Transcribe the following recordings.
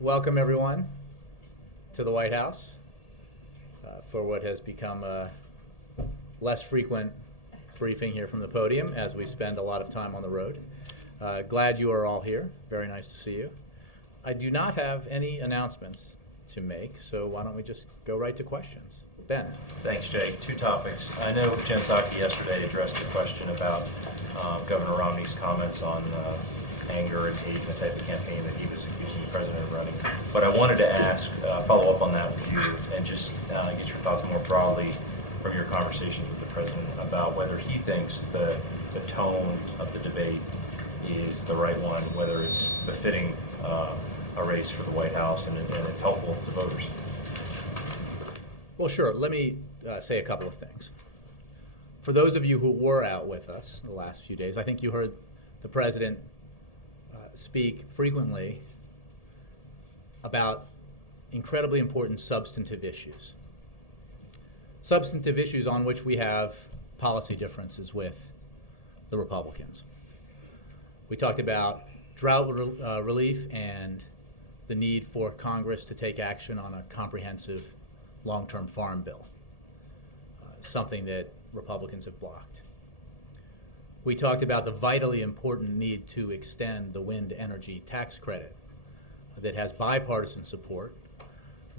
Welcome everyone to the White House for what has become a less frequent briefing here from the podium as we spend a lot of time on the road. Glad you are all here. Very nice to see you. I do not have any announcements to make, so why don't we just go right to questions. Ben. Thanks, Jay. Two topics. I know Jen Psaki yesterday addressed the question about Governor Romney's comments on anger and hate and the type of campaign that he was accusing the president of running. But I wanted to ask, follow up on that with you and just get your thoughts more broadly from your conversations with the president about whether he thinks the tone of the debate is the right one, whether it's befitting a race for the White House and it's helpful to voters. Well, sure. Let me say a couple of things. For those of you who were out with us the last few days, I think you heard the president speak frequently about incredibly important substantive issues. Substantive issues on which we have policy differences with the Republicans. We talked about drought relief and the need for Congress to take action on a comprehensive long-term farm bill, something that Republicans have blocked. We talked about the vitally important need to extend the wind energy tax credit that has bipartisan support,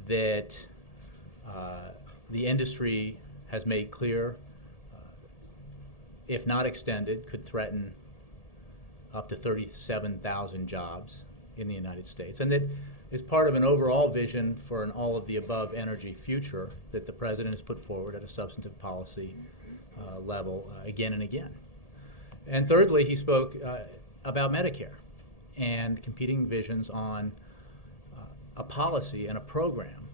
that the industry has made clear, if not extended, could threaten up to 37,000 jobs in the United States, and that is part of an overall vision for an all-of-the-above energy future that the president has put forward at a substantive policy level again and again. And thirdly, he spoke about Medicare and competing visions on a policy and a program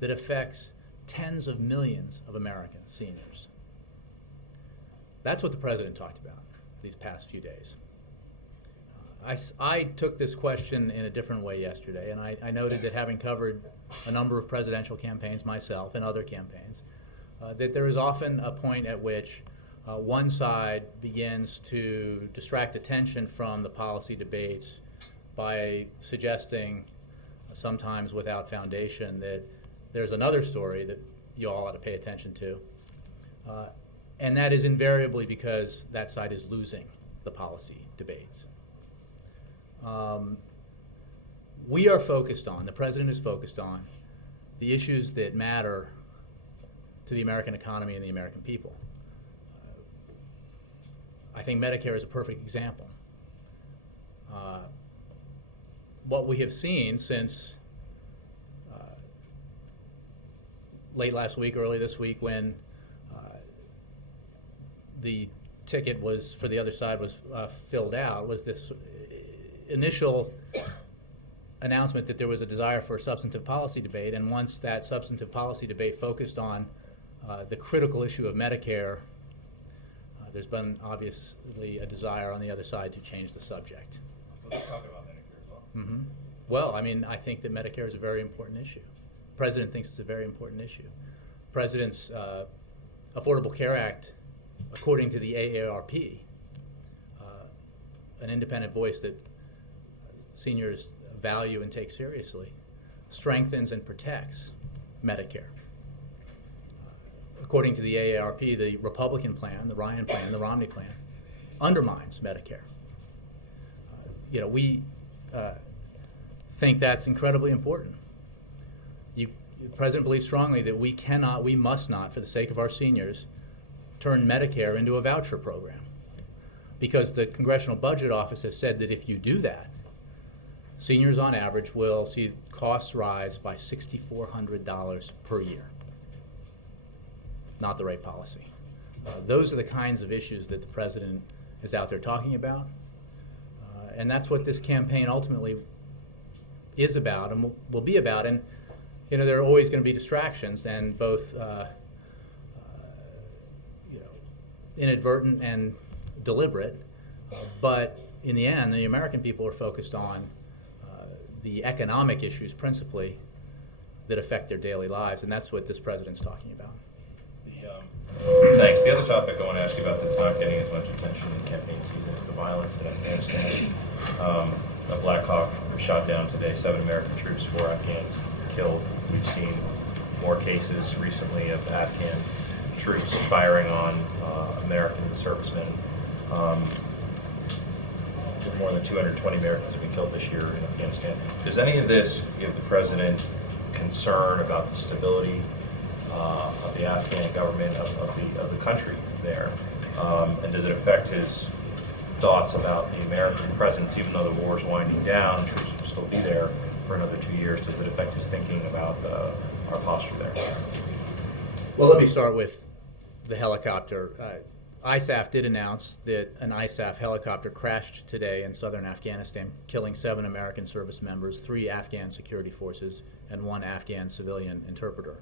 that affects tens of millions of American seniors. That's what the president talked about these past few days. I took this question in a different way yesterday, and I noted that having covered a number of presidential campaigns myself and other campaigns, that there is often a point at which one side begins to distract attention from the policy debates by suggesting, sometimes without foundation, that there's another story that you all ought to pay attention to. And that is invariably because that side is losing the policy debates. We are focused on, the president is focused on, the issues that matter to the American economy and the American people. I think Medicare is a perfect example. What we have seen since late last week, early this week, when the ticket was for the other side was filled out, was this initial announcement that there was a desire for a substantive policy debate, and once that substantive policy debate focused on the critical issue of Medicare, there's been obviously a desire on the other side to change the subject. Let's talk about Medicare as well. Mm-hmm. Well, I mean, I think that Medicare is a very important issue. The president thinks it's a very important issue. The president's Affordable Care Act, according to the AARP, an independent voice that seniors value and take seriously, strengthens and protects Medicare. According to the AARP, the Republican plan, the Ryan plan, the Romney plan, undermines Medicare. We think that's incredibly important. The president believes strongly that we must not, for the sake of our seniors, turn Medicare into a voucher program. Because the Congressional Budget Office has said that if you do that, seniors on average will see costs rise by $6,400 per year. Not the right policy. Those are the kinds of issues that the president is out there talking about. And that's what this campaign ultimately is about and will be about. And there are always going to be distractions, and both inadvertent and deliberate. But in the end, the American people are focused on the economic issues principally that affect their daily lives, and that's what this president's talking about. Thanks. The other topic I want to ask you about that's not getting as much attention in campaign season is the violence in Afghanistan. A Black Hawk was shot down today. 7 American troops, 4 Afghans killed. We've seen more cases recently of Afghan troops firing on American servicemen. More than 220 Americans have been killed this year in Afghanistan. Does any of this give the president concern about the stability of the Afghan government, of the country there? And does it affect his thoughts about the American presence, even though the war is winding down, troops will still be there for another 2 years? Does it affect his thinking about our posture there? Well, let me start with the helicopter. ISAF did announce that an ISAF helicopter crashed today in southern Afghanistan, killing 7 American service members, 3 Afghan security forces, and 1 Afghan civilian interpreter.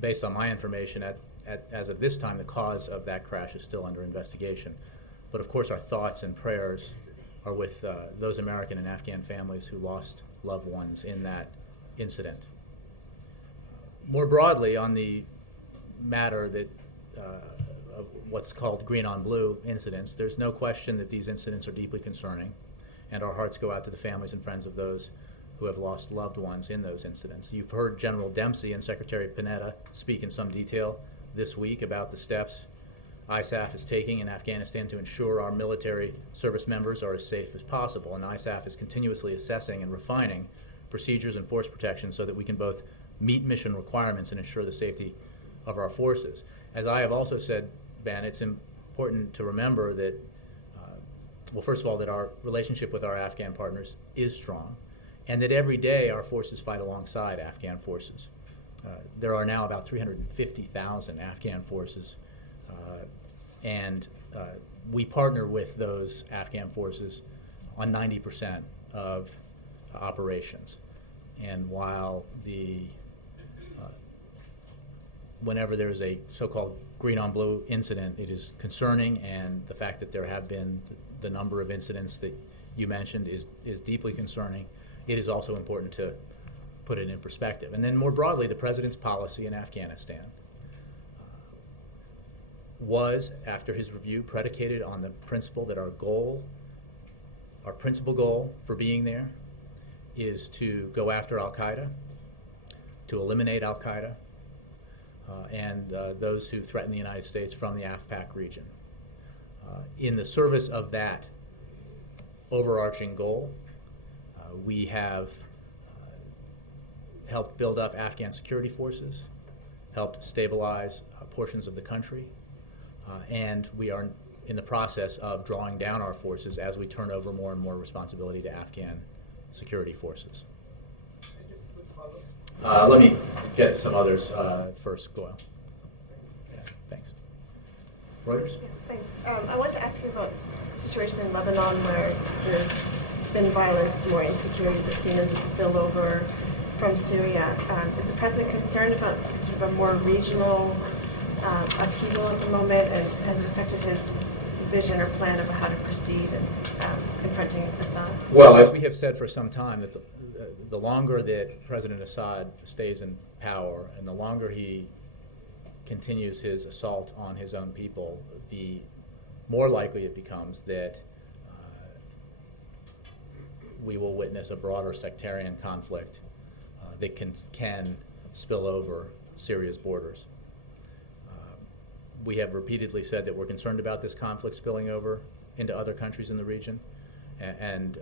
Based on my information, as of this time, the cause of that crash is still under investigation. But of course, our thoughts and prayers are with those American and Afghan families who lost loved ones in that incident. More broadly, on the matter that of what's called green on blue incidents, there's no question that these incidents are deeply concerning, and our hearts go out to the families and friends of those who have lost loved ones in those incidents. You've heard General Dempsey and Secretary Panetta speak in some detail this week about the steps ISAF is taking in Afghanistan to ensure our military service members are as safe as possible, and ISAF is continuously assessing and refining procedures and force protection so that we can both meet mission requirements and ensure the safety of our forces. As I have also said, Ben, it's important to remember that, well, first of all, that our relationship with our Afghan partners is strong, and that every day our forces fight alongside Afghan forces. There are now about 350,000 Afghan forces, and we partner with those Afghan forces on 90% of operations. And while whenever there's a so-called green on blue incident, it is concerning, and the fact that there have been the number of incidents that you mentioned is deeply concerning. It is also important to put it in perspective. And then more broadly, the president's policy in Afghanistan was, after his review, predicated on the principle that our principal goal for being there is to go after Al-Qaeda, to eliminate Al-Qaeda, and those who threaten the United States from the AFPAC region. In the service of that overarching goal, we have helped build up Afghan security forces, helped stabilize portions of the country, and we are in the process of drawing down our forces as we turn over more and more responsibility to Afghan security forces. Let me get to some others first, Goyle. Yeah, thanks. Reuters? Yes, thanks. I wanted to ask you about the situation in Lebanon where there's been violence, more insecurity that's seen as a spillover from Syria. Is the president concerned about sort of a more regional upheaval at the moment, and has it affected his vision or plan of how to proceed in confronting Assad? Well, as we have said for some time, that the longer that President Assad stays in power and the longer he continues his assault on his own people, the more likely it becomes that we will witness a broader sectarian conflict that can spill over Syria's borders. We have repeatedly said that we're concerned about this conflict spilling over into other countries in the region and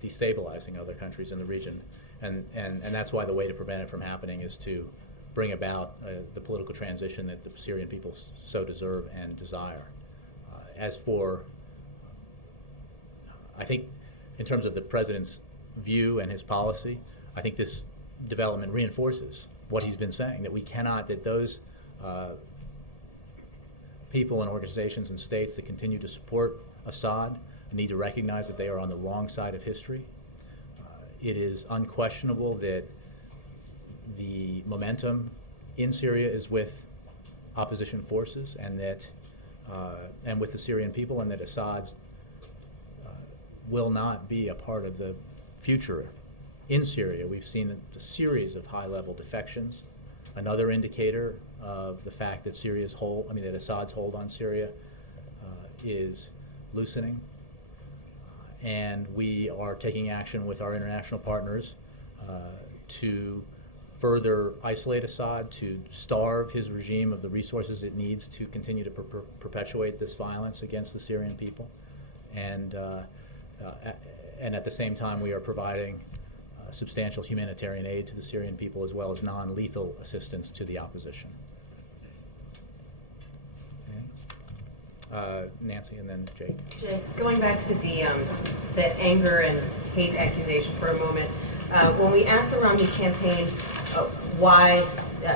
destabilizing other countries in the region. And that's why the way to prevent it from happening is to bring about the political transition that the Syrian people so deserve and desire. As for, I think, in terms of the president's view and his policy, I think this development reinforces what he's been saying, that we cannot, that those people and organizations and states that continue to support Assad need to recognize that they are on the wrong side of history. It is unquestionable that the momentum in Syria is with opposition forces, and that and with the Syrian people, and that Assad's will not be a part of the future in Syria. We've seen a series of high-level defections. Another indicator of the fact that that Assad's hold on Syria is loosening. and we are taking action with our international partners to further isolate Assad, to starve his regime of the resources it needs to continue to perpetuate this violence against the Syrian people. And at the same time, we are providing substantial humanitarian aid to the Syrian people, as well as non-lethal assistance to the opposition. Nancy, and then Jake. Jake, going back to the anger and hate accusation for a moment, when we asked the Romney campaign why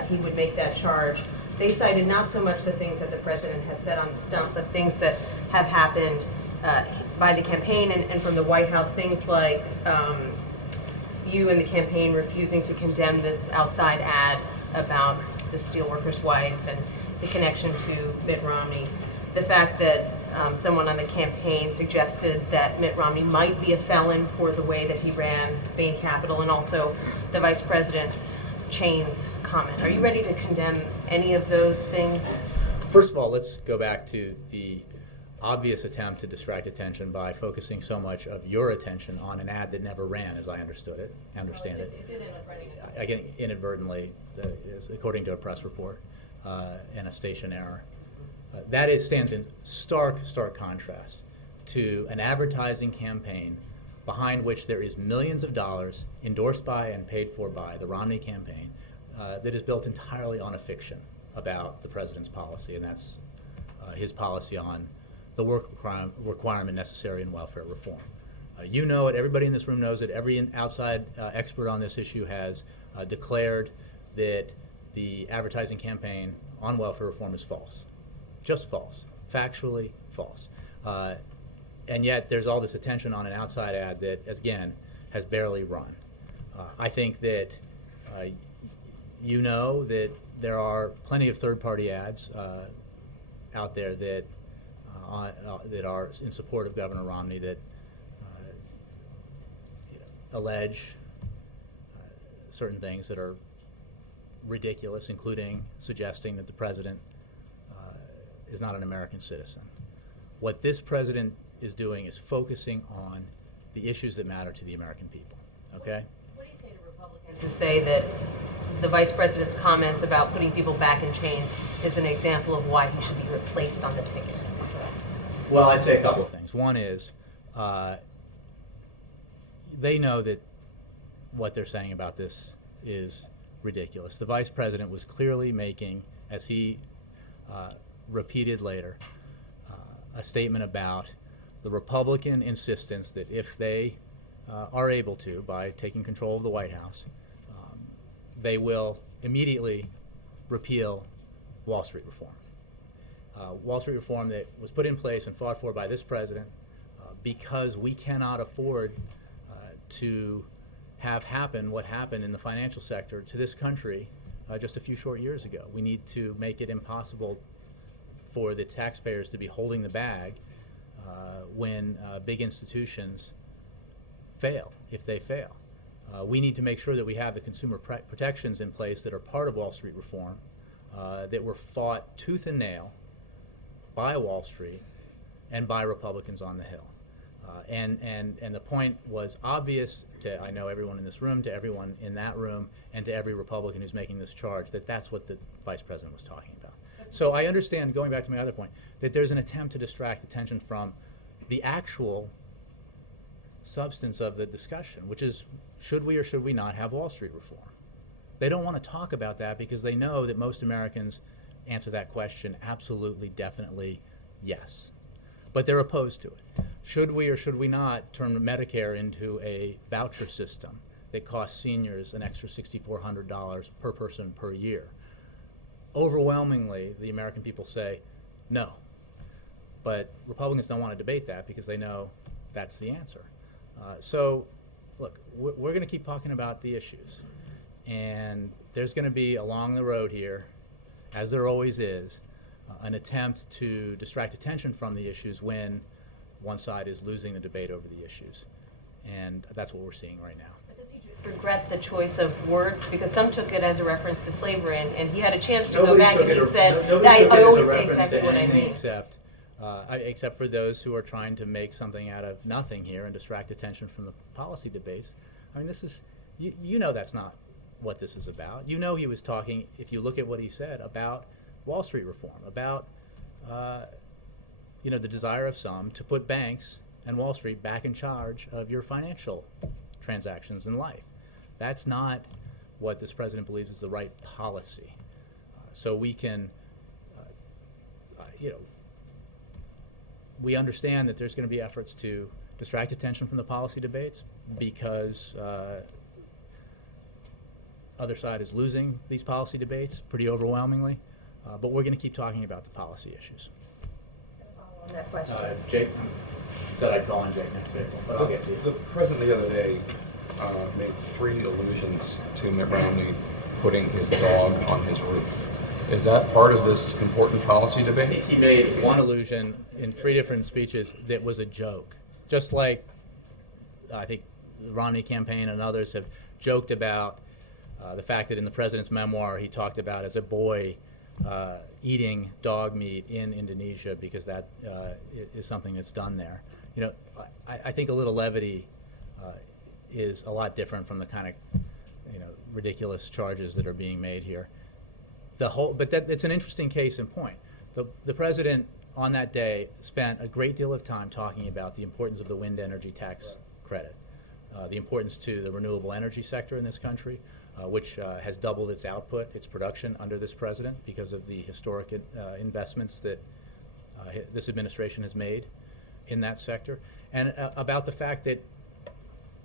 he would make that charge, they cited not so much the things that the president has said on the stump, but things that have happened by the campaign and from the White House, things like you and the campaign refusing to condemn this outside ad about the steelworker's wife and the connection to Mitt Romney. The fact that someone on the campaign suggested that Mitt Romney might be a felon for the way that he ran Bain Capital, and also the vice president's chains comment. Are you ready to condemn any of those things? First of all, let's go back to the obvious attempt to distract attention by focusing so much of your attention on an ad that never ran, as I understand it. It did end up running. Again, inadvertently, according to a press report and a station error. That stands in stark contrast to an advertising campaign behind which there is millions of dollars endorsed by and paid for by the Romney campaign that is built entirely on a fiction about the president's policy, and that's his policy on the work requirement necessary in welfare reform. You know it, everybody in this room knows it, every outside expert on this issue has declared that the advertising campaign on welfare reform is false. Just false, factually false. And yet there's all this attention on an outside ad that, again, has barely run. I think that you know that there are plenty of third-party ads out there that that are in support of Governor Romney that allege certain things that are ridiculous, including suggesting that the president is not an American citizen. What this president is doing is focusing on the issues that matter to the American people, okay? What do you say to Republicans who say that the vice president's comments about putting people back in chains is an example of why he should be replaced on the ticket? Well, I'd say a couple of things. One is they know that what they're saying about this is ridiculous. The vice president was clearly making, as he repeated later, a statement about the Republican insistence that if they are able to, by taking control of the White House, they will immediately repeal Wall Street reform. Wall Street reform that was put in place and fought for by this president because we cannot afford to have happen what happened in the financial sector to this country just a few short years ago. We need to make it impossible for the taxpayers to be holding the bag when big institutions fail, if they fail. We need to make sure that we have the consumer protections in place that are part of Wall Street reform that were fought tooth and nail by Wall Street and by Republicans on the Hill. And the point was obvious to, I know, everyone in this room, to everyone in that room, and to every Republican who's making this charge, that that's what the vice president was talking about. So I understand, going back to my other point, that there's an attempt to distract attention from the actual substance of the discussion, which is, should we or should we not have Wall Street reform? They don't want to talk about that because they know that most Americans answer that question absolutely, definitely, yes. But they're opposed to it. Should we or should we not turn Medicare into a voucher system that costs seniors an extra $6,400 per person per year? Overwhelmingly, the American people say no. But Republicans don't want to debate that because they know that's the answer. So, look, we're going to keep talking about the issues. And there's going to be along the road here, as there always is, an attempt to distract attention from the issues when one side is losing the debate over the issues. And that's what we're seeing right now. But does he regret the choice of words? Because some took it as a reference to slavery, and he had a chance to go back and he said, I always say exactly what I mean. Except except for those who are trying to make something out of nothing here and distract attention from the policy debates. I mean, this is, you know that's not what this is about. You know he was talking, if you look at what he said, about Wall Street reform, about the desire of some to put banks and Wall Street back in charge of your financial transactions in life. That's not what this president believes is the right policy. So we can, we understand that there's going to be efforts to distract attention from the policy debates because other side is losing these policy debates pretty overwhelmingly, but we're going to keep talking about the policy issues. On that question. Jake said I'd call on Jake next April, but I'll get to you. The president the other day made 3 allusions to Mitt Romney putting his dog on his roof. Is that part of this important policy debate? He made one allusion in 3 different speeches that was a joke. Just like I think the Romney campaign and others have joked about the fact that in the president's memoir he talked about as a boy eating dog meat in Indonesia because that is something that's done there. I think a little levity is a lot different from the kind of ridiculous charges that are being made here. But it's an interesting case in point. The president on that day spent a great deal of time talking about the importance of the wind energy tax credit, the importance to the renewable energy sector in this country, which has doubled its output, its production under this president because of the historic investments that this administration has made in that sector, and about the fact that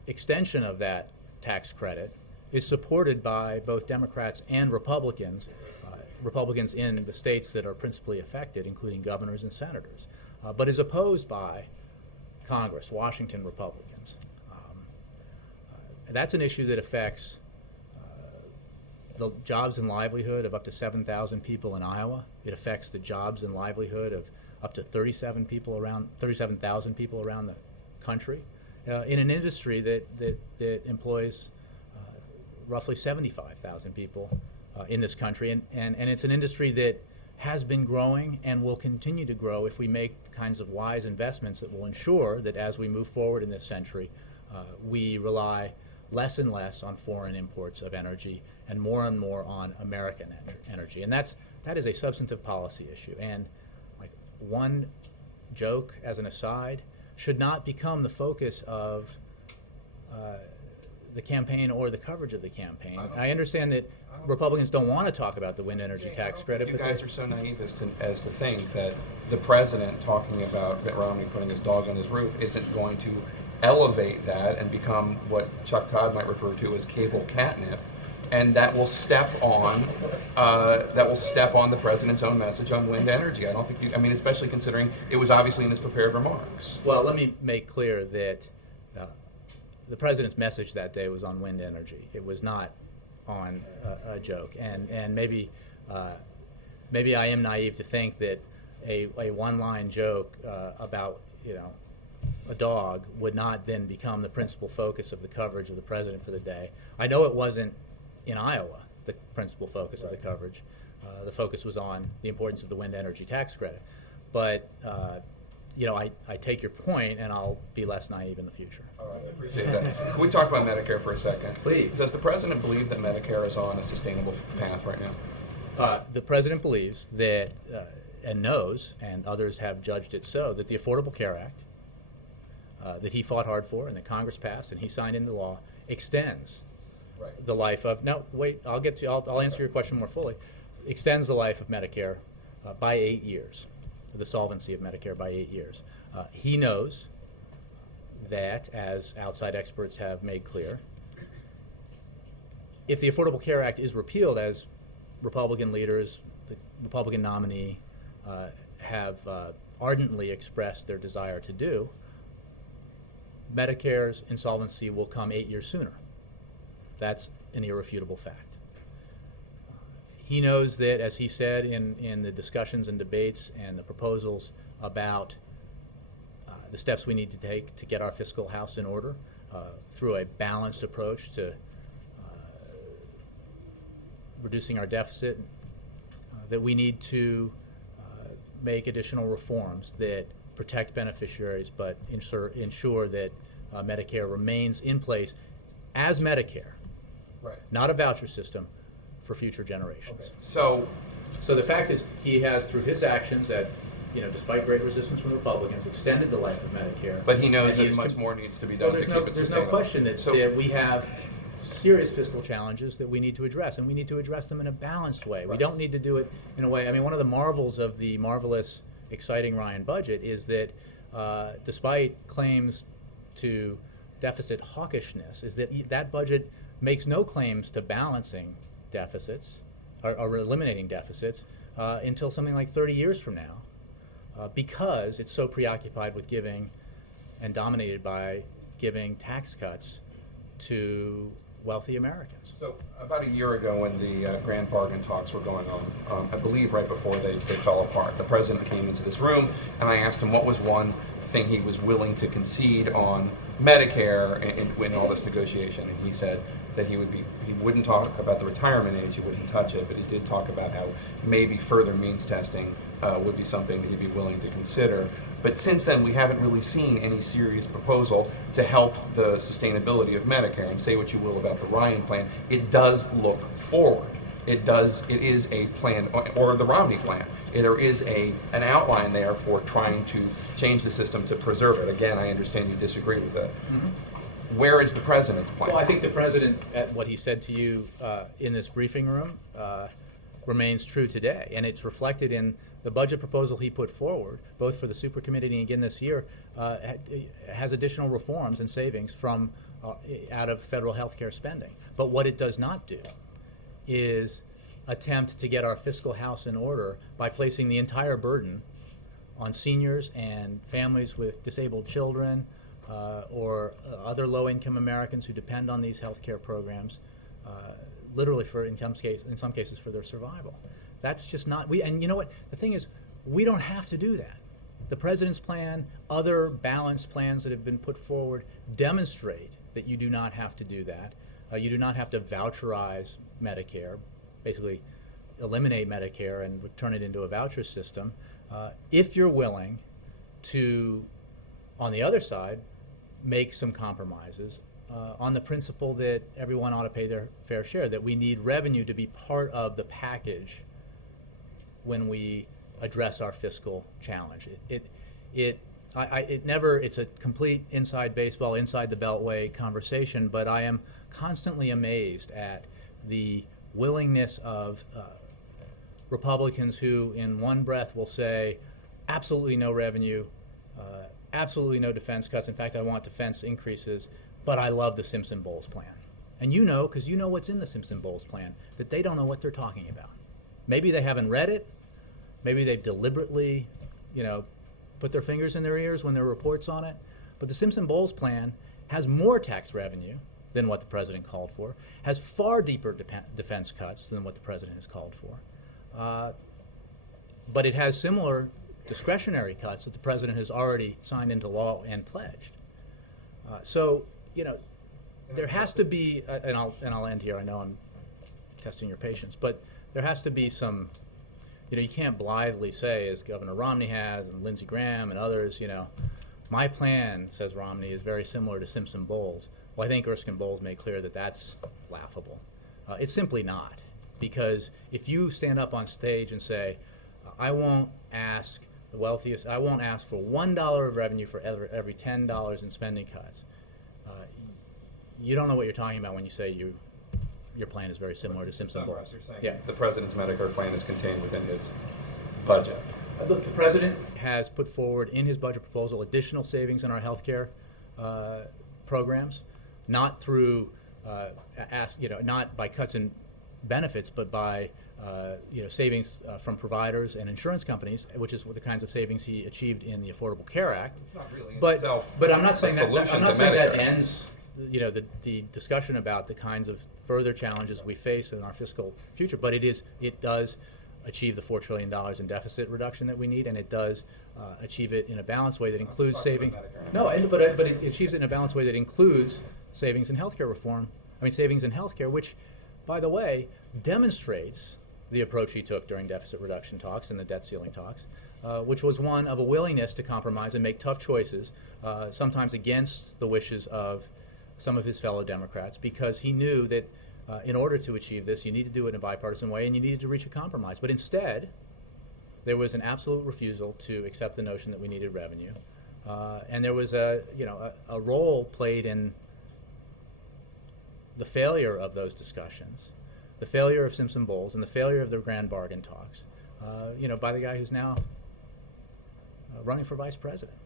extension of that tax credit is supported by both Democrats and Republicans, Republicans in the states that are principally affected, including governors and senators, but is opposed by Congress, Washington Republicans. That's an issue that affects the jobs and livelihood of up to 7,000 people in Iowa. It affects the jobs and livelihood of up to 37,000 people around the country, in an industry that employs roughly 75,000 people in this country, and it's an industry that has been growing and will continue to grow if we make the kinds of wise investments that will ensure that as we move forward in this century, we rely less and less on foreign imports of energy and more on American energy. And that is a substantive policy issue. And like one joke as an aside should not become the focus of the campaign or the coverage of the campaign. I understand that Republicans don't want to talk about the wind energy tax credit. You guys are so naive as to think that the president talking about Mitt Romney putting his dog on his roof isn't going to elevate that and become what Chuck Todd might refer to as cable catnip, and that will step on the president's own message on wind energy. I don't think especially considering it was obviously in his prepared remarks. Well, let me make clear that the president's message that day was on wind energy. It was not on a joke, and maybe I am naive to think that a one-line joke about a dog would not then become the principal focus of the coverage of the president for the day. I know it wasn't in Iowa the principal focus of the coverage. The focus was on the importance of the wind energy tax credit. But I take your point, and I'll be less naive in the future. All right, I appreciate that. Can we talk about Medicare for a second? Please. Does the president believe that Medicare is on a sustainable path right now? The president believes that, and knows, and others have judged it so, that the Affordable Care Act that he fought hard for and that Congress passed and he signed into law extends the life of, no, wait, I'll answer your question more fully, extends the life of Medicare by 8 years, the solvency of Medicare by 8 years. He knows that, as outside experts have made clear, if the Affordable Care Act is repealed, as Republican leaders, the Republican nominee, have ardently expressed their desire to do, Medicare's insolvency will come 8 years sooner. That's an irrefutable fact. He knows that, as he said in the discussions and debates and the proposals about the steps we need to take to get our fiscal house in order through a balanced approach to reducing our deficit, that we need to make additional reforms that protect beneficiaries but ensure that Medicare remains in place as Medicare, Right. not a voucher system, for future generations. Okay. So, So the fact is, he has, through his actions, that, despite great resistance from the Republicans, extended the life of Medicare. but he knows And that is much com- more needs to be Well, done to keep it there's sustainable. no question that, So- that we have serious fiscal challenges that we need to address, and we need to address them in a balanced way. We Right. don't need to do it in a way. I mean, one of the marvels of the marvelous, exciting Ryan budget is that, despite claims to deficit hawkishness, is that that budget makes no claims to balancing deficits or eliminating deficits until something like 30 years from now, because it's so preoccupied with giving and dominated by giving tax cuts to wealthy Americans. So about a year ago, when the grand bargain talks were going on, I believe right before they fell apart, the president came into this room, and I asked him what was one thing he was willing to concede on Medicare in all this negotiation, and he said that he wouldn't talk about the retirement age, he wouldn't touch it, but he did talk about how maybe further means testing would be something that he'd be willing to consider. But since then, we haven't really seen any serious proposal to help the sustainability of Medicare. And say what you will about the Ryan plan, it does look forward. It is a plan, or the Romney plan. There is an outline there for trying to change the system to preserve it. Again, I understand you disagree with that. Mm-hmm. Where is the president's plan? Well, I think the president, at what he said to you in this briefing room, remains true today, and it's reflected in the budget proposal he put forward, both for the supercommittee and again this year, has additional reforms and savings from out of federal health care spending. But what it does not do is attempt to get our fiscal house in order by placing the entire burden on seniors and families with disabled children or other low-income Americans who depend on these health care programs, literally in some cases for their survival. That's just not, and you know what, the thing is, we don't have to do that. The president's plan, other balanced plans that have been put forward demonstrate that you do not have to do that. You do not have to voucherize Medicare, basically eliminate Medicare and turn it into a voucher system, if you're willing to, on the other side, make some compromises on the principle that everyone ought to pay their fair share, that we need revenue to be part of the package when we address our fiscal challenge. It's a complete inside baseball, inside the beltway conversation, but I am constantly amazed at the willingness of Republicans who in one breath will say absolutely no revenue, absolutely no defense cuts. In fact, I want defense increases, but I love the Simpson-Bowles plan. And you know, because you know what's in the Simpson-Bowles plan, that they don't know what they're talking about. Maybe they haven't read it. Maybe they've deliberately, put their fingers in their ears when there are reports on it. But the Simpson-Bowles plan has more tax revenue than what the president called for, has far deeper defense cuts than what the president has called for. But it has similar discretionary cuts that the president has already signed into law and pledged. So, there has to be, and I'll end here. I know I'm testing your patience, but there has to be some. You can't blithely say, as Governor Romney has, and Lindsey Graham and others, my plan, says Romney, is very similar to Simpson-Bowles. Well, I think Erskine-Bowles made clear that that's laughable. It's simply not, because if you stand up on stage and say, I won't ask the wealthiest, I won't ask for $1 of revenue for every $10 in spending cuts, you don't know what you're talking about when you say your plan is very similar to Simpson-Bowles. Yeah. The president's Medicare plan is contained within his budget. The president has put forward in his budget proposal additional savings in our health care programs, not through not by cuts in benefits, but by savings from providers and insurance companies, which is the kinds of savings he achieved in the Affordable Care Act. It's not really in But itself I'm not saying a that. solution I'm not to saying that Medicare. ends the discussion about the kinds of further challenges we face in our fiscal future. But it does achieve the $4 trillion in deficit reduction that we need, and it does achieve it in a balanced way that includes savings. No, but it achieves it in a balanced way that includes savings in healthcare reform. Savings in healthcare, which, by the way, demonstrates the approach he took during deficit reduction talks and the debt ceiling talks, which was one of a willingness to compromise and make tough choices, sometimes against the wishes of some of his fellow Democrats, because he knew that in order to achieve this, you need to do it in a bipartisan way and you needed to reach a compromise. But instead, there was an absolute refusal to accept the notion that we needed revenue. And there was a role played in the failure of those discussions, the failure of Simpson Bowles, and the failure of the grand bargain talks, by the guy who's now running for vice president.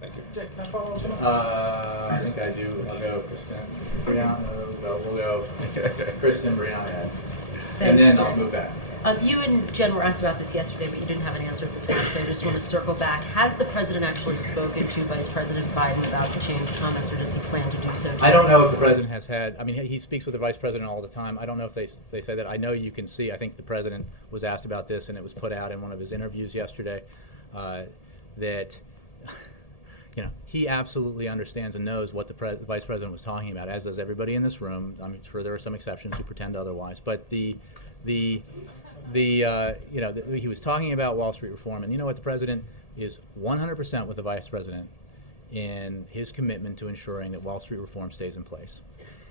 Thank you. Jake, can I follow up on that? I think I do. I'll go Kristen, Brianna. We'll go Kristen, Brianna, and then I'll move back. You and Jen were asked about this yesterday, but you didn't have an answer at the time, so I just want to circle back. Has the president actually spoken to Vice President Biden about the Chain's comments, or does he plan to do so today? I don't know if the president has had, I mean, he speaks with the vice president all the time. I don't know if they say that. I know you can see, I think the president was asked about this, and it was put out in one of his interviews yesterday, that he absolutely understands and knows what the vice president was talking about, as does everybody in this room. I'm sure there are some exceptions who pretend otherwise, but he was talking about Wall Street reform, and you know what, the president is 100% with the vice president in his commitment to ensuring that Wall Street reform stays in place.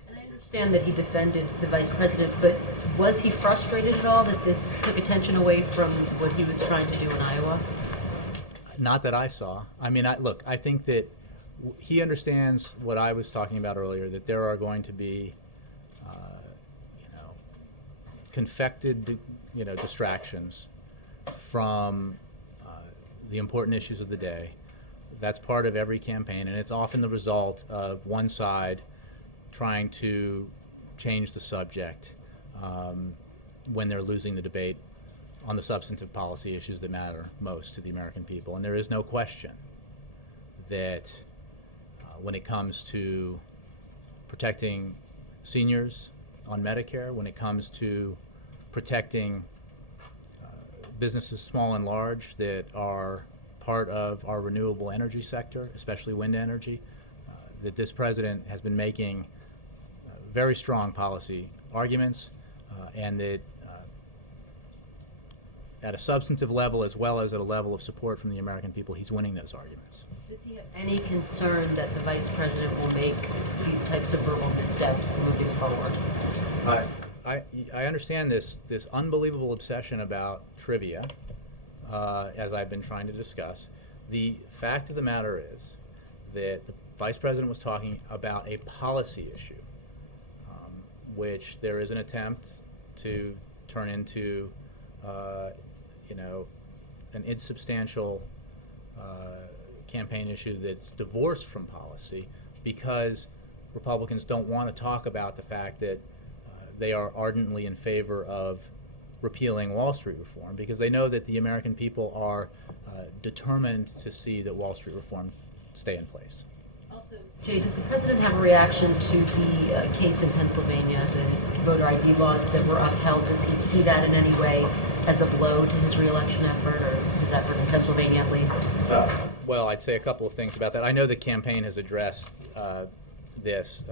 And I understand that he defended the vice president, but was he frustrated at all that this took attention away from what he was trying to do in Iowa? Not that I saw. I mean, I think that he understands what I was talking about earlier, that there are going to be, confected, distractions from the important issues of the day. That's part of every campaign, and it's often the result of one side trying to change the subject when they're losing the debate on the substantive policy issues that matter most to the American people. And there is no question that when it comes to protecting seniors on Medicare, when it comes to protecting businesses small and large that are part of our renewable energy sector, especially wind energy, that this president has been making very strong policy arguments, and that at a substantive level as well as at a level of support from the American people, he's winning those arguments. Does he have any concern that the vice president will make these types of verbal missteps moving forward? I understand this unbelievable obsession about trivia, as I've been trying to discuss. The fact of the matter is that the vice president was talking about a policy issue, which there is an attempt to turn into an insubstantial campaign issue that's divorced from policy, because Republicans don't want to talk about the fact that they are ardently in favor of repealing Wall Street reform, because they know that the American people are determined to see that Wall Street reform stay in place. Also, Jay, does the president have a reaction to the case in Pennsylvania, the voter ID laws that were upheld? Does he see that in any way as a blow to his re-election effort, or his effort in Pennsylvania at least? Well, I'd say a couple of things about that. I know the campaign has addressed this,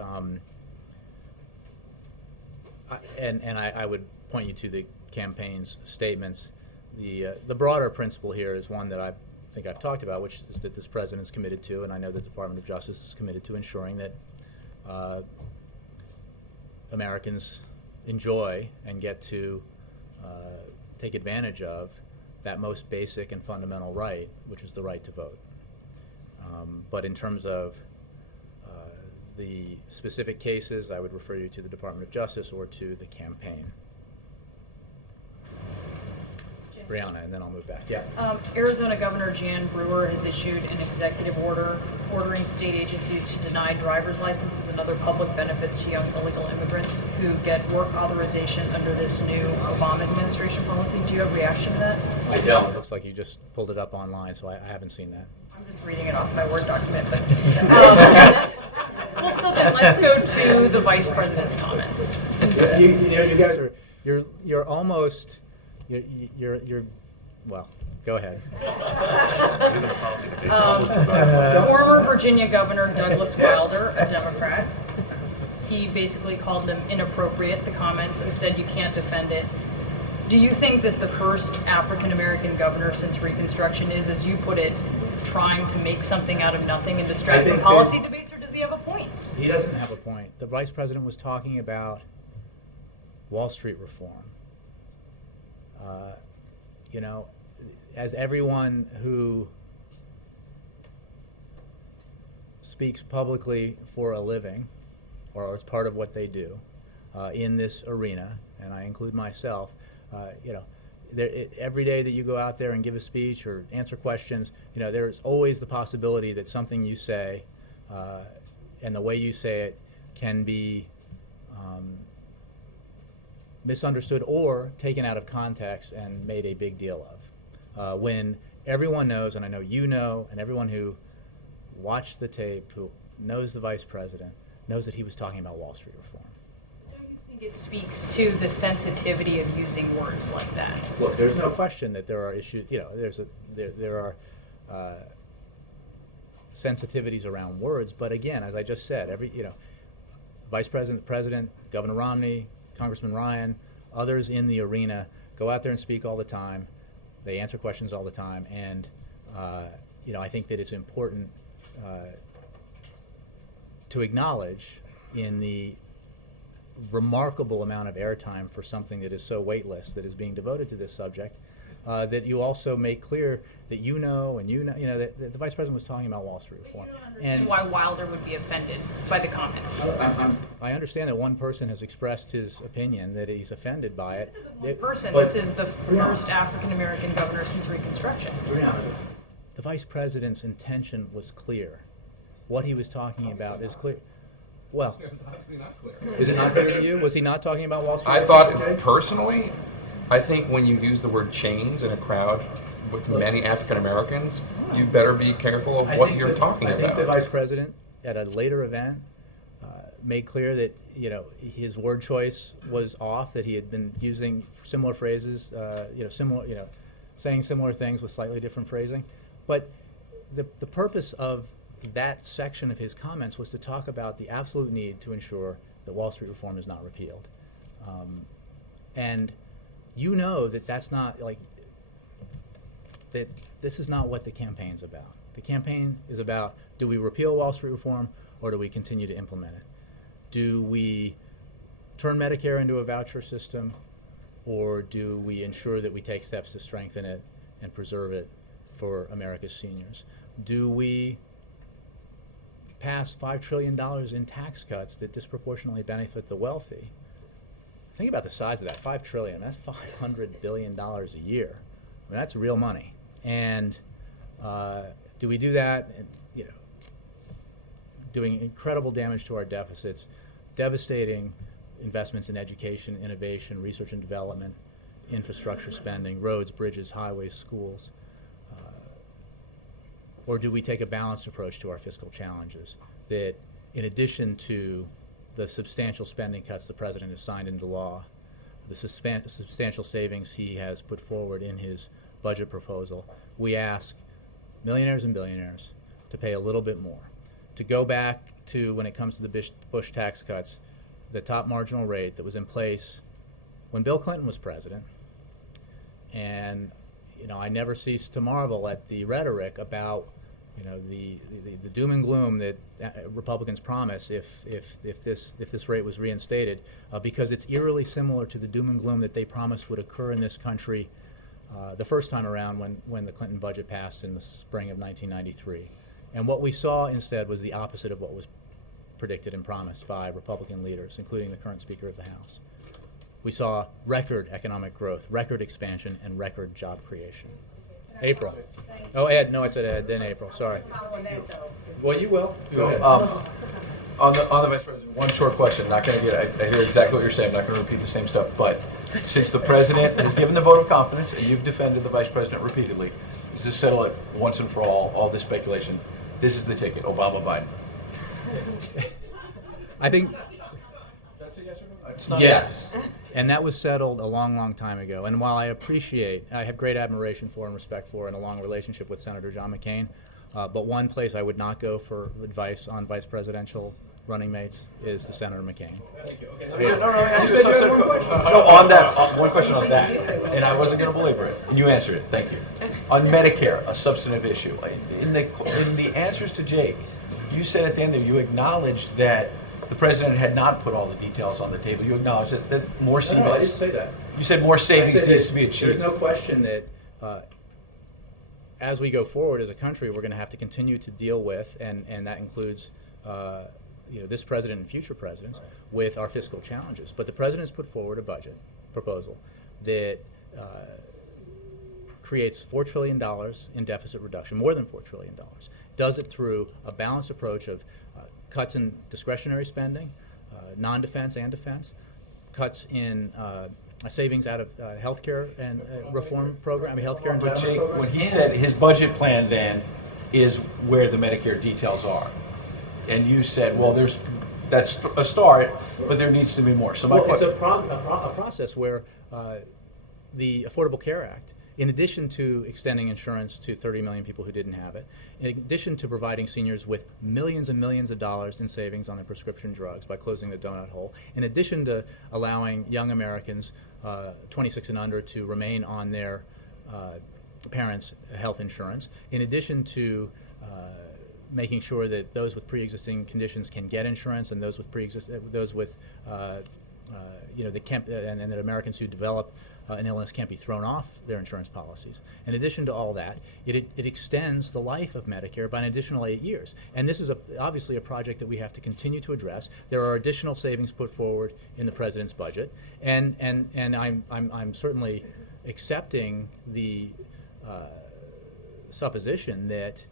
and I would point you to the campaign's statements. The broader principle here is one that I think I've talked about, which is that this president is committed to, and I know that the Department of Justice is committed to, ensuring that Americans enjoy and get to take advantage of that most basic and fundamental right, which is the right to vote. But in terms of the specific cases, I would refer you to the Department of Justice or to the campaign. Brianna, and then I'll move back. Yeah. Arizona Governor Jan Brewer has issued an executive order ordering state agencies to deny driver's licenses and other public benefits to young illegal immigrants who get work authorization under this new Obama administration policy. Do you have a reaction to that? I don't. It looks like you just pulled it up online, so I haven't seen that. I'm just reading it off my Word document. But well, so then let's go to the Vice President's comments. You guys are you're almost. You're well, go ahead. Former Virginia Governor Douglas Wilder, a Democrat, he basically called them inappropriate, the comments. He said you can't defend it. Do you think that the first African-American governor since Reconstruction is, as you put it, trying to make something out of nothing and distract from policy debates, or does he have a point? He doesn't have a point. The vice president was talking about Wall Street reform. You know, as everyone who speaks publicly for a living, or as part of what they do in this arena, and I include myself, you know, every day that you go out there and give a speech or answer questions, you know, there's always the possibility that something you say and the way you say it can be misunderstood or taken out of context and made a big deal of. When everyone knows, and I know you know, and everyone who watched the tape, who knows the vice president, knows that he was talking about Wall Street reform. Don't you think it speaks to the sensitivity of using words like that? Look, there's no question that there are issues. You know, there are sensitivities around words. But again, as I just said, vice president, the president, Governor Romney, Congressman Ryan, others in the arena go out there and speak all the time. They answer questions all the time, and you know, I think that it's important to acknowledge in the remarkable amount of airtime for something that is so weightless that is being devoted to this subject, that you also make clear that you know that the vice president was talking about Wall Street reform. And why Wilder would be offended by the comments. I understand that one person has expressed his opinion that he's offended by it. This isn't one person. But This is the first African-American governor since Reconstruction. The vice president's intention was clear. What he was talking about is clear. Well, It's obviously not clear. is it not clear to you? Was he not talking about Wall Street? I thought, personally, I think when you use the word chains in a crowd with many African Americans, you better be careful of what you're talking about. I think the vice president, at a later event, made clear that, you know, his word choice was off, that he had been using similar phrases, saying similar things with slightly different phrasing. But the purpose of that section of his comments was to talk about the absolute need to ensure that Wall Street reform is not repealed. And you know that that's not, like, that this is not what the campaign's about. The campaign is about, do we repeal Wall Street reform or do we continue to implement it? Do we turn Medicare into a voucher system, or do we ensure that we take steps to strengthen it and preserve it for America's seniors? Do we pass $5 trillion in tax cuts that disproportionately benefit the wealthy? Think about the size of that, $5 trillion. That's $500 billion a year. I mean, that's real money. And do we do that? And, you know, doing incredible damage to our deficits, devastating investments in education, innovation, research and development, infrastructure spending, roads, bridges, highways, schools. Or do we take a balanced approach to our fiscal challenges that, in addition to the substantial spending cuts the president has signed into law, the substantial savings he has put forward in his budget proposal, we ask millionaires and billionaires to pay a little bit more, to go back to, when it comes to the Bush tax cuts, the top marginal rate that was in place when Bill Clinton was president. And, you know, I never cease to marvel at the rhetoric about, you know, the doom and gloom that Republicans promise if this rate was reinstated, because it's eerily similar to the doom and gloom that they promised would occur in this country the first time around when the Clinton budget passed in the spring of 1993. And what we saw instead was the opposite of what was predicted and promised by Republican leaders, including the current Speaker of the House. We saw record economic growth, record expansion, and record job creation. April. Oh, Ed. No, I said Ed, then April. Sorry. Well, you will. Go ahead. On the Vice President, one short question. Not going to get. I hear exactly what you're saying. I'm not going to repeat the same stuff. But since the President has given the vote of confidence and you've defended the Vice President repeatedly, does this settle it once and for all this speculation? This is the ticket, Obama-Biden. I think. That's a yes or no? It's not Yes. And that was settled a long, long time ago. And while I have great admiration for and respect for and a long relationship with Senator John McCain, but one place I would not go for advice on vice presidential running mates is to Senator McCain. Thank you. Okay. No, on that, one question on that, and I wasn't going to belabor it, and you answered it. Thank you. On Medicare, a substantive issue. In the answers to Jake, you said at the end there you acknowledged that the president had not put all the details on the table. You acknowledged that more savings. No, I didn't say that. You said more savings I said needs that to be achieved. There's no question that as we go forward as a country, we're going to have to continue to deal with, and that includes this president and future presidents, with our fiscal challenges. But the president has put forward a budget proposal that creates $4 trillion in deficit reduction, more than $4 trillion. Does it through a balanced approach of cuts in discretionary spending, non-defense and defense, cuts in savings out of healthcare and reform program, healthcare and But Jake, programs. when he said his budget plan then is where the Medicare details are, and you said, well, that's a start, but there needs to be more. So my Well, it's question, a process where the Affordable Care Act, in addition to extending insurance to 30 million people who didn't have it, in addition to providing seniors with millions and millions of dollars in savings on their prescription drugs by closing the donut hole, in addition to allowing young Americans 26 and under to remain on their parents' health insurance, in addition to making sure that those with pre-existing conditions can get insurance, and those with and that Americans who develop an illness can't be thrown off their insurance policies. In addition to all that, it extends the life of Medicare by an additional 8 years. And this is obviously a project that we have to continue to address. There are additional savings put forward in the president's budget, and I'm certainly accepting the supposition that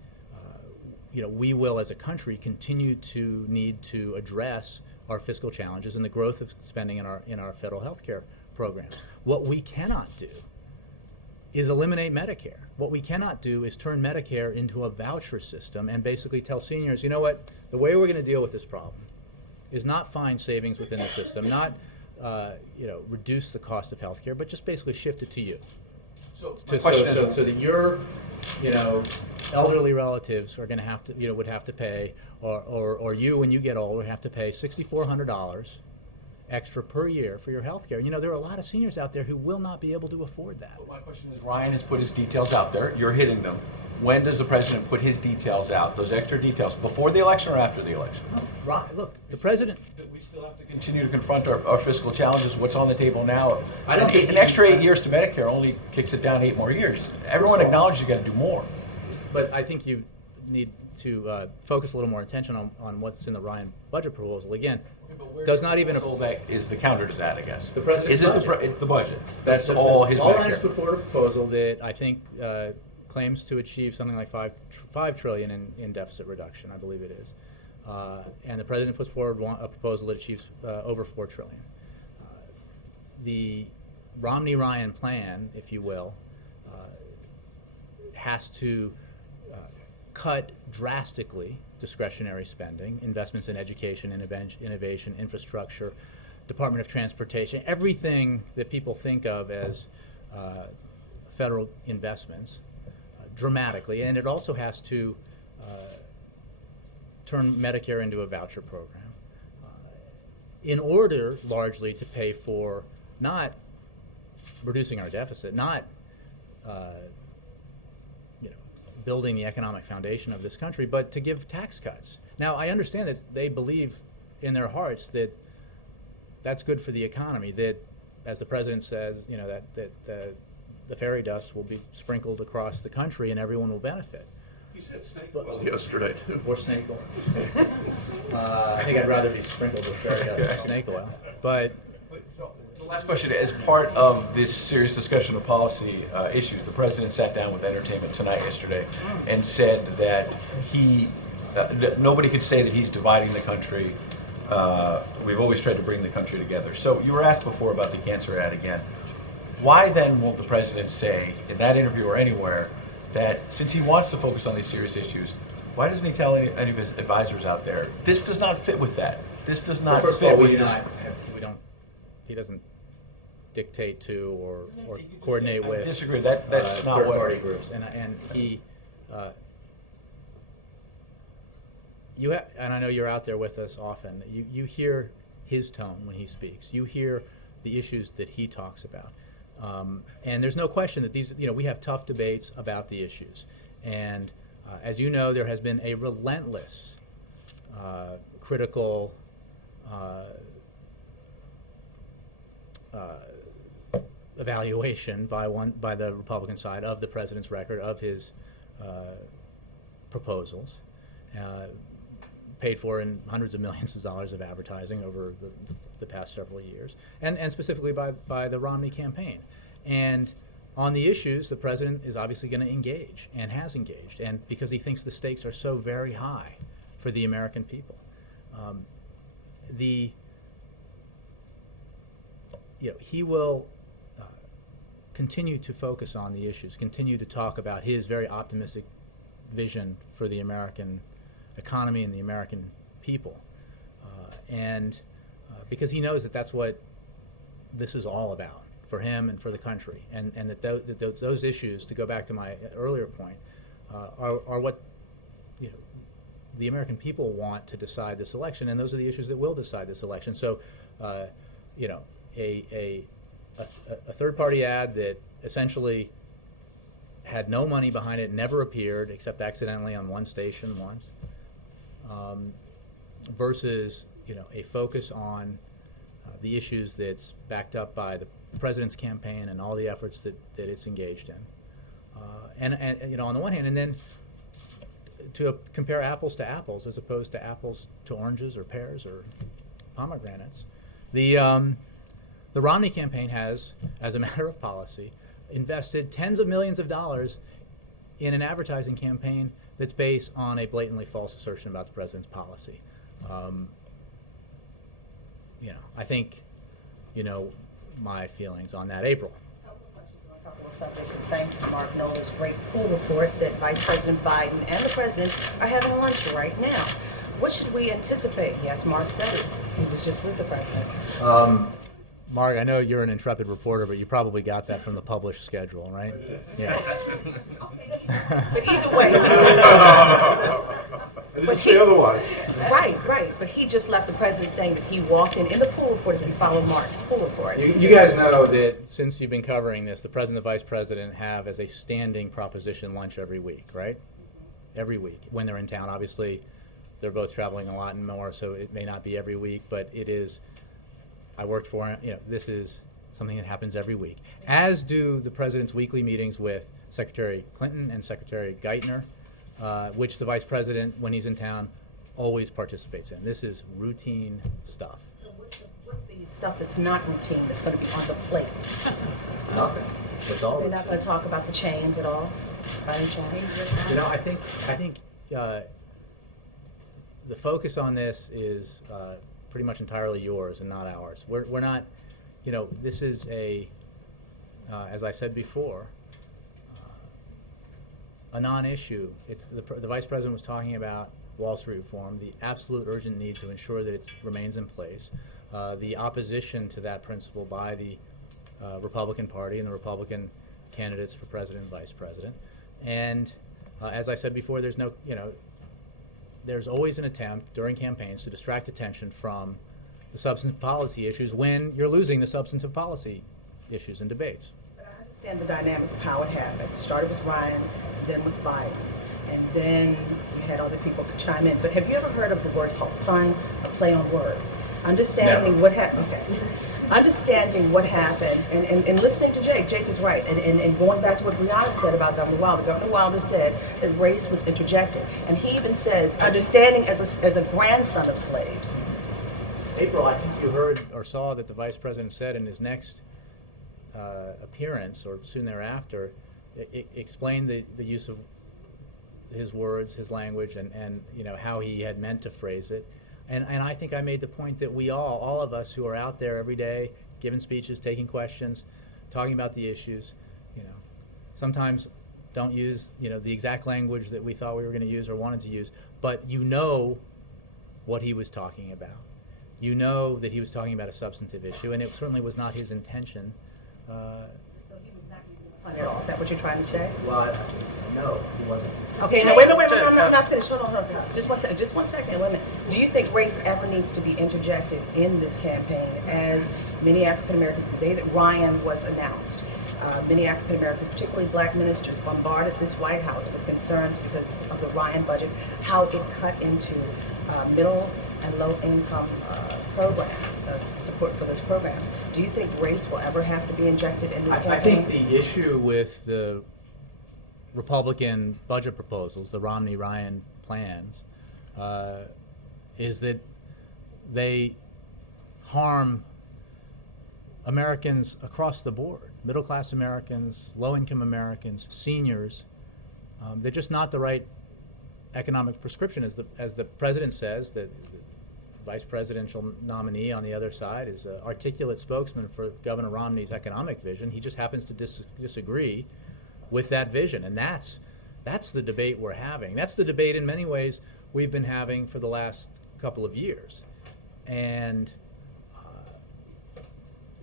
we will, as a country, continue to need to address our fiscal challenges and the growth of spending in our federal health care programs. What we cannot do is eliminate Medicare. What we cannot do is turn Medicare into a voucher system and basically tell seniors, you know what, the way we're going to deal with this problem is not find savings within the system, not reduce the cost of health care, but just basically shift it to you. so So that your elderly relatives are going to have to would have to pay, or you, when you get old, would have to pay $6,400 extra per year for your health care. There are a lot of seniors out there who will not be able to afford that. my question is, Ryan has put his details out there. You're hitting them. When does the president put his details out, those extra details, before the election or after the election? Right. Look, the president. We still have to continue to confront our fiscal challenges. What's on the table now? I don't think An extra 8 years to Medicare only kicks it down 8 more years. Everyone acknowledges you got to do more. But I think you need to focus a little more attention on what's in the Ryan budget proposal. Again, does not even. So that is the counter to that, I guess. The president's is it budget. it's the budget? That's all his All Medicare. Ryan's put forward a proposal that I think claims to achieve something like $5 trillion in deficit reduction, I believe it is. And the president puts forward a proposal that achieves over $4 trillion. The Romney-Ryan plan, if you will, has to cut drastically discretionary spending, investments in education, innovation, infrastructure, Department of Transportation, everything that people think of as federal investments dramatically. And it also has to turn Medicare into a voucher program in order largely to pay for not reducing our deficit, not building the economic foundation of this country, but to give tax cuts. Now, I understand that they believe in their hearts that that's good for the economy, that, as the president says, that the fairy dust will be sprinkled across the country and everyone will benefit. He said snake oil yesterday, too. Or snake oil. I think I'd rather be sprinkled with fairy dust than snake oil. But So the last question, as part of this serious discussion of policy issues, the president sat down with Entertainment Tonight yesterday and said that nobody could say that he's dividing the country. We've always tried to bring the country together. So you were asked before about the cancer ad again. Why then won't the president say in that interview or anywhere that since he wants to focus on these serious issues, why doesn't he tell any of his advisors out there, this does not fit with that. This does not first of all, fit with this. He doesn't dictate to or coordinate with. I disagree. That's not what. Third-party groups, and he. and I know you're out there with us often, you hear his tone when he speaks. You hear the issues that he talks about. And there's no question that these, we have tough debates about the issues. And as you know, there has been a relentless critical evaluation by the Republican side of the president's record, of his proposals, paid for in hundreds of millions of dollars of advertising over the past several years, and specifically by the Romney campaign. And on the issues, the president is obviously going to engage and has engaged, and because he thinks the stakes are so very high for the American people. He will continue to focus on the issues, continue to talk about his very optimistic vision for the American economy and the American people, and because he knows that that's what this is all about for him and for the country, and that those issues, to go back to my earlier point, are what the American people want to decide this election, and those are the issues that will decide this election. So, a third-party ad that essentially had no money behind it, never appeared except accidentally on one station once, versus a focus on the issues that's backed up by the president's campaign and all the efforts that it's engaged in, and on the one hand, and then to compare apples to apples as opposed to apples to oranges or pears or pomegranates. The Romney campaign has, as a matter of policy, invested tens of millions of dollars in an advertising campaign that's based on a blatantly false assertion about the president's policy. I think, my feelings on that. April. A couple of subjects, and thanks to Mark Nolan's great pool report that Vice President Biden and the President are having lunch right now. What should we anticipate? Yes, Mark said it. He was just with the President. Mark, I know you're an intrepid reporter, but you probably got that from the published schedule, right? Yeah. But either way, I didn't say otherwise. Right. But he just left the President saying that he walked in the pool report if you follow Mark's pool report. You guys know that since you've been covering this, the President and the Vice President have as a standing proposition lunch every week, right? Every week when they're in town. Obviously, they're both traveling a lot and more, so it may not be every week, but it is. I worked for him. This is something that happens every week, as do the President's weekly meetings with Secretary Clinton and Secretary Geithner, which the Vice President, when he's in town, always participates in. This is routine stuff. So what's the stuff that's not routine that's going to be on the plate? Nothing. It's all They're routine. not going to talk about the chains at all? About any chains? I think the focus on this is pretty much entirely yours and not ours. We're not, this is as I said before, a non-issue. It's the Vice President was talking about Wall Street reform, the absolute urgent need to ensure that it remains in place, the opposition to that principle by the Republican Party and the Republican candidates for President and Vice President. And as I said before, there's there's always an attempt during campaigns to distract attention from the substantive policy issues when you're losing the substantive policy issues and debates. But I understand the dynamic of how it happened. It started with Ryan, then with Biden, and then you had other people chime in. But have you ever heard of the word called pun, a play on words? Understanding what happened. Okay. Understanding what happened and listening to Jake. Jake is right. And going back to what Brianna said about Governor Wilder. Governor Wilder said that race was interjected. And he even says, understanding as a grandson of slaves. April, I think you heard or saw that the Vice President said in his next appearance, or soon thereafter, explained the use of his words, his language, and how he had meant to phrase it. And I think I made the point that we all of us who are out there every day, giving speeches, taking questions, talking about the issues, sometimes don't use the exact language that we thought we were going to use or wanted to use, but what he was talking about. You know that he was talking about a substantive issue, and it certainly was not his intention. So he was not using at all. Is that what you're trying to say? Well, no, he wasn't. Okay, no, wait, I'm not finished. Hold on. Just one second, wait a minute. Do you think race ever needs to be interjected in this campaign? As many African Americans, the day that Ryan was announced, many African Americans, particularly black ministers, bombarded this White House with concerns because of the Ryan budget, how it cut into middle and low income programs, support for those programs. Do you think race will ever have to be injected in this campaign? I think the issue with the Republican budget proposals, the Romney-Ryan plans, is that they harm Americans across the board, middle-class Americans, low-income Americans, seniors. They're just not the right economic prescription. As the president says, that the vice presidential nominee on the other side is an articulate spokesman for Governor Romney's economic vision. He just happens to disagree with that vision, and that's the debate we're having. That's the debate in many ways we've been having for the last couple of years. And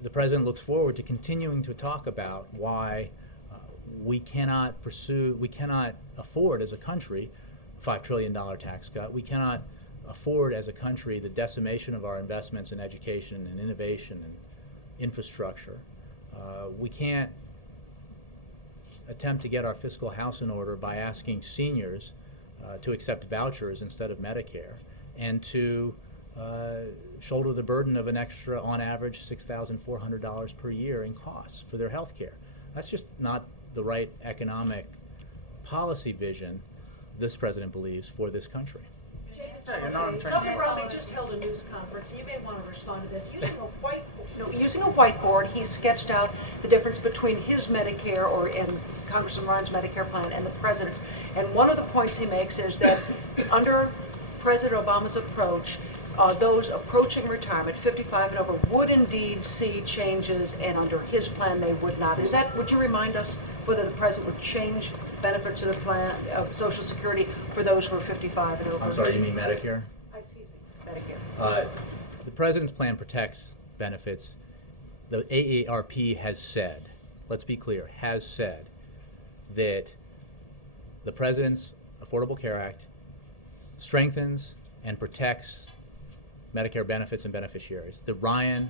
the president looks forward to continuing to talk about why we cannot afford as a country a $5 trillion tax cut. We cannot afford as a country the decimation of our investments in education and innovation and infrastructure. We can't attempt to get our fiscal house in order by asking seniors to accept vouchers instead of Medicare and to shoulder the burden of an extra, on average, $6,400 per year in costs for their health care. That's just not the right economic policy vision this president believes for this country. Governor Romney just held a news conference, and you may want to respond to this. Using a whiteboard, he sketched out the difference between his Medicare and Congressman Ryan's Medicare plan and the president's. And one of the points he makes is that under President Obama's approach, those approaching retirement, 55 and over, would indeed see changes, and under his plan they would not. Would you remind us whether the president would change benefits of the plan of Social Security for those who are 55 and over? I'm sorry, you mean Medicare? Excuse me, Medicare. The president's plan protects benefits. The AARP has said, let's be clear, has said that the president's Affordable Care Act strengthens and protects Medicare benefits and beneficiaries. The Ryan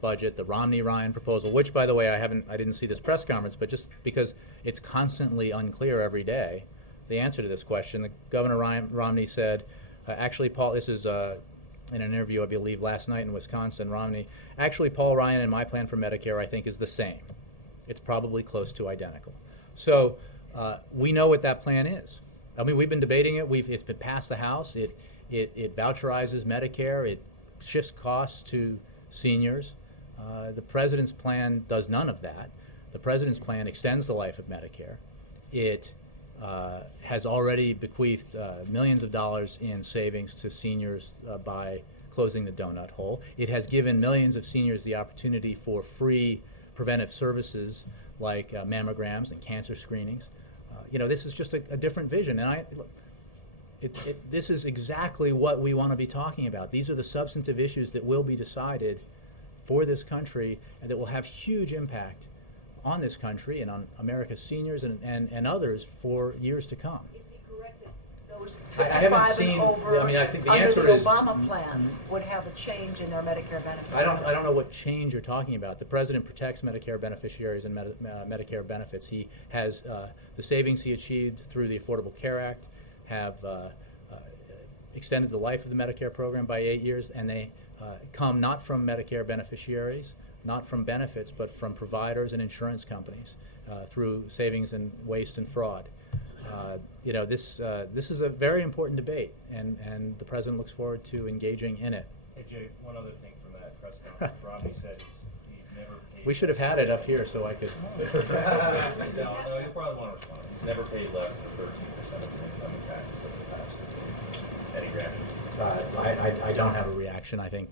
budget, the Romney-Ryan proposal, which, by the way, I didn't see this press conference, but just because it's constantly unclear every day, the answer to this question, the Governor Romney said, actually, Paul, this is in an interview, I believe, last night in Wisconsin, Romney, actually, Paul Ryan and my plan for Medicare, I think, is the same. It's probably close to identical. So we know what that plan is. I mean, we've been debating it. It's been passed the House. It voucherizes Medicare. It shifts costs to seniors. The president's plan does none of that. The president's plan extends the life of Medicare. It has already bequeathed millions of dollars in savings to seniors by closing the donut hole. It has given millions of seniors the opportunity for free preventive services like mammograms and cancer screenings. This is just a different vision. And this is exactly what we want to be talking about. These are the substantive issues that will be decided for this country and that will have huge impact on this country and on America's seniors and others for years to come. Is he correct that those I haven't 55 seen, and over I think the under answer the is Obama plan would have a change in their Medicare benefits? I don't know what change you're talking about. The president protects Medicare beneficiaries and Medicare benefits. He has the savings he achieved through the Affordable Care Act have extended the life of the Medicare program by 8 years, and they come not from Medicare beneficiaries, not from benefits, but from providers and insurance companies through savings and waste and fraud. This is a very important debate, and the president looks forward to engaging in it. Hey, Jay, one other thing from that press conference. Romney said he's never paid... We should have had it up here so I could... No, you probably want to respond. He's never paid less than 13% of the income tax over the past 15 years. Eddie Graham. I don't have a reaction. I think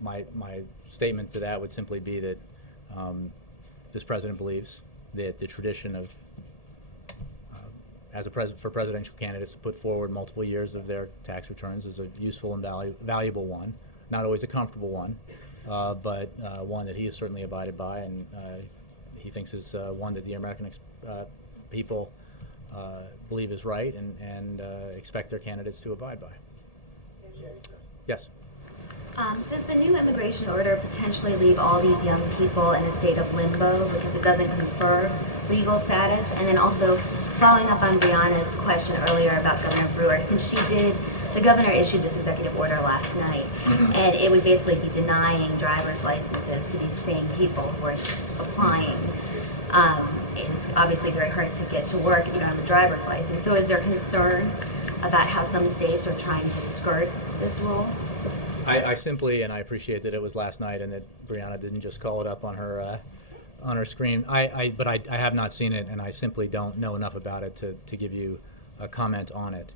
my statement to that would simply be that this president believes that the tradition of for presidential candidates to put forward multiple years of their tax returns is a useful and valuable one, not always a comfortable one, but one that he has certainly abided by, and he thinks is one that the American people believe is right and expect their candidates to abide by. Yes. Does the new immigration order potentially leave all these young people in a state of limbo because it doesn't confer legal status? And then also, following up on Brianna's question earlier about Governor Brewer, since the governor issued this executive order last night, and it would basically be denying driver's licenses to these same people who are applying. It's obviously very hard to get to work if you don't have a driver's license. So is there concern about how some states are trying to skirt this rule? I simply, and I appreciate that it was last night and that Brianna didn't just call it up on her screen. But I have not seen it, and I simply don't know enough about it to give you a comment on it.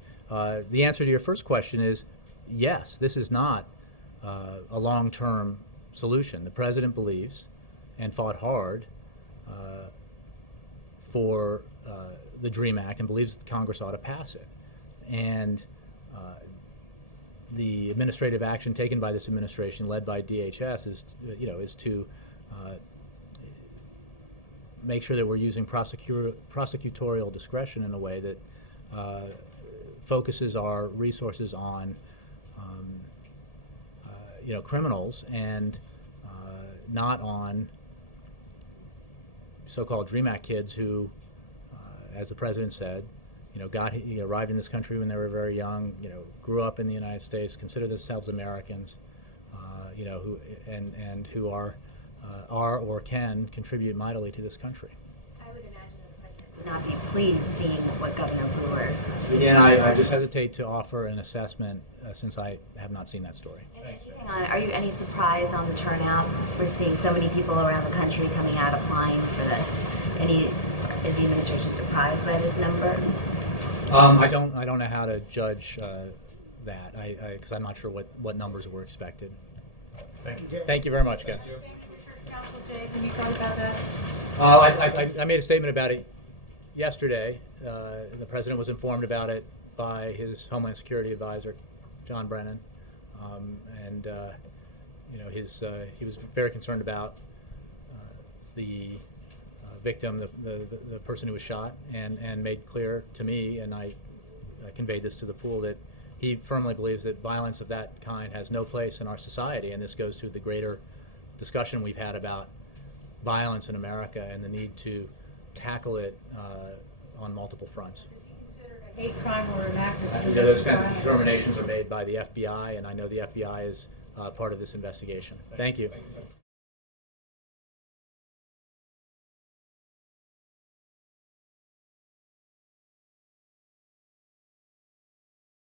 The answer to your first question is yes. This is not a long-term solution. The president believes, and fought hard for the DREAM Act, and believes that Congress ought to pass it. And the administrative action taken by this administration, led by DHS, is to make sure that we're using prosecutorial discretion in a way that focuses our resources on criminals and not on so-called DREAM Act kids who, as the president said, arrived in this country when they were very young, grew up in the United States, consider themselves Americans, who are or can contribute mightily to this country. I would imagine that the president would not be pleased seeing what Governor Brewer. Again, I just hesitate to offer an assessment since I have not seen that story. Are you any surprised on the turnout? We're seeing so many people around the country coming out applying for this. Is the administration surprised by this number? I don't know how to judge that because I'm not sure what numbers were expected. Thank you. Thank you very much, guys. Counsel Jay, have you thought about that? I made a statement about it yesterday. The president was informed about it by his Homeland Security advisor, John Brennan, he was very concerned about the victim, the person who was shot, and made clear to me, and I conveyed this to the pool, that he firmly believes that violence of that kind has no place in our society, and this goes to the greater discussion we've had about violence in America and the need to tackle it on multiple fronts. Hate crime or an act of Those kinds of determinations are made by the FBI, and I know the FBI is part of this investigation. Thank you.